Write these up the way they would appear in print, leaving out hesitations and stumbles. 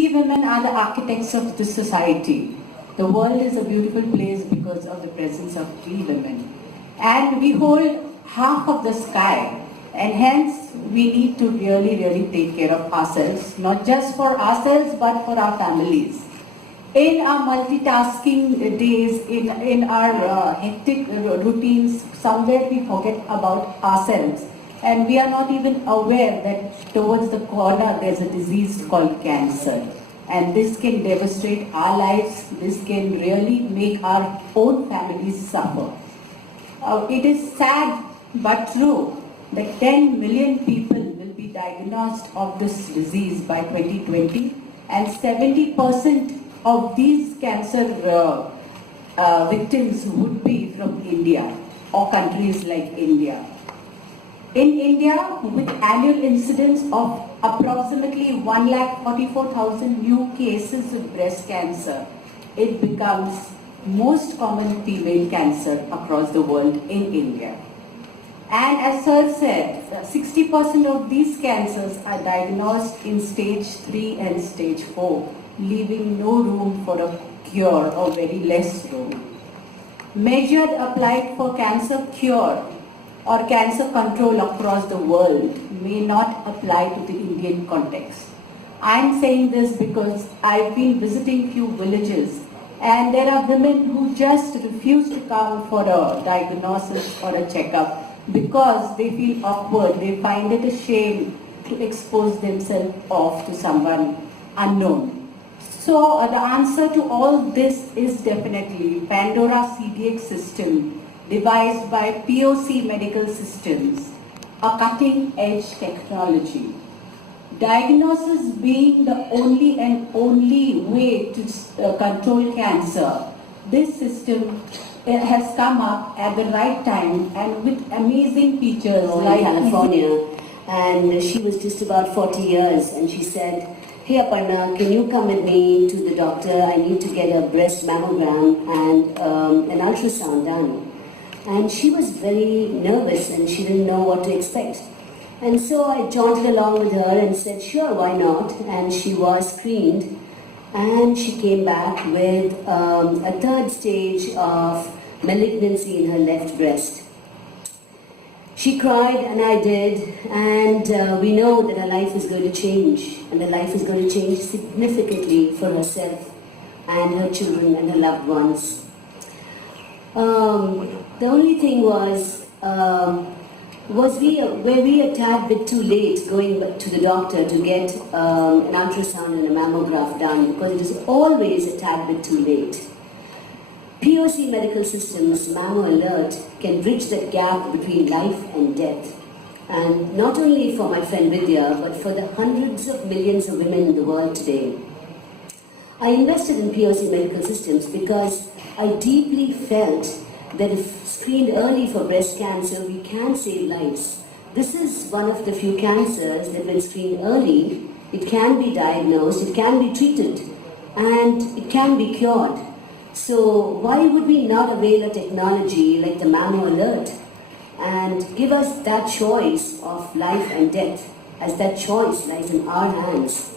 We women are the architects of the society. The world is a beautiful place because of the presence of we women. And we hold half of the sky, and hence we need to really take care of ourselves, not just for ourselves but for our families. In our multitasking days, in our hectic routines, somewhere we forget about ourselves. And we are not even aware that towards the corner there's a disease called cancer. And this can devastate our lives, this can really make our own families suffer. It is sad but true that 10 million people will be diagnosed of this disease by 2020, and 70% of these cancer victims would be from India or countries like India. In India, with annual incidence of approximately 1,44,000 new cases of breast cancer, it becomes most common female cancer across the world in India. And as Sir said, 60% of these cancers are diagnosed in stage 3 and stage 4, leaving no room for a cure or very less room. Measures applied for cancer cure or cancer control across the world may not apply to the Indian context. I'm saying this because I've been visiting few villages and there are women who just refuse to come for a diagnosis or a checkup because they feel awkward, they find it a shame to expose themselves off to someone unknown. So the answer to all this is definitely Pandora CDX system devised by POC Medical Systems, a cutting-edge technology. Diagnosis being the only way to control cancer, this system has come up at the right time and with amazing features like California. And she was just about 40 years and she said, "Hey Aparna, can you come with me to the doctor? I need to get a breast mammogram and an ultrasound done." And she was very nervous and she didn't know what to expect. And so I jaunted along with her and said, "Sure, why not?" And she was screened and she came back with a 3rd stage of malignancy in her left breast. She cried and I did, and we know that her life is going to change, and her life is going to change significantly for herself and her children and her loved ones. The only thing was were we a tad bit too late going to the doctor to get an ultrasound and a mammograph done, because it is always a tad bit too late. POC Medical Systems Mammo Alert can bridge that gap between life and death. And not only for my friend Vidya, but for the hundreds of millions of women in the world today. I invested in POC Medical Systems because I deeply felt that if screened early for breast cancer, we can save lives. This is one of the few cancers that when screened early, it can be diagnosed, it can be treated, and it can be cured. So why would we not avail a technology like the Mammo Alert and give us that choice of life and death, as that choice lies in our hands?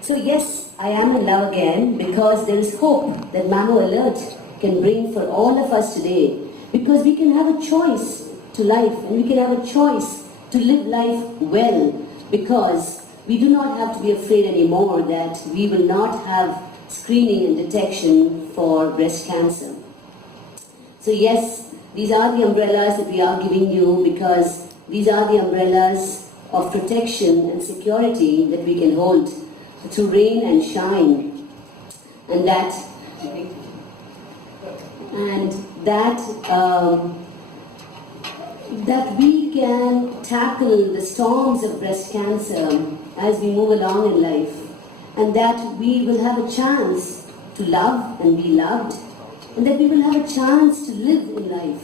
So yes, I am in love again because there is hope that Mammo Alert can bring for all of us today, because we can have a choice to life and we can have a choice to live life well, because we do not have to be afraid anymore that we will not have screening and detection for breast cancer. So yes, these are the umbrellas that we are giving you, because these are the umbrellas of protection and security that we can hold through rain and shine, and that we can tackle the storms of breast cancer as we move along in life, and that we will have a chance to love and be loved, and that we will have a chance to live in life.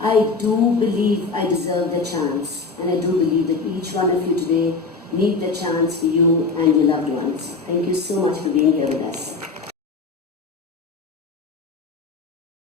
I do believe I deserve the chance, and I do believe that each one of you today need the chance for you and your loved ones. Thank you so much for being here with us.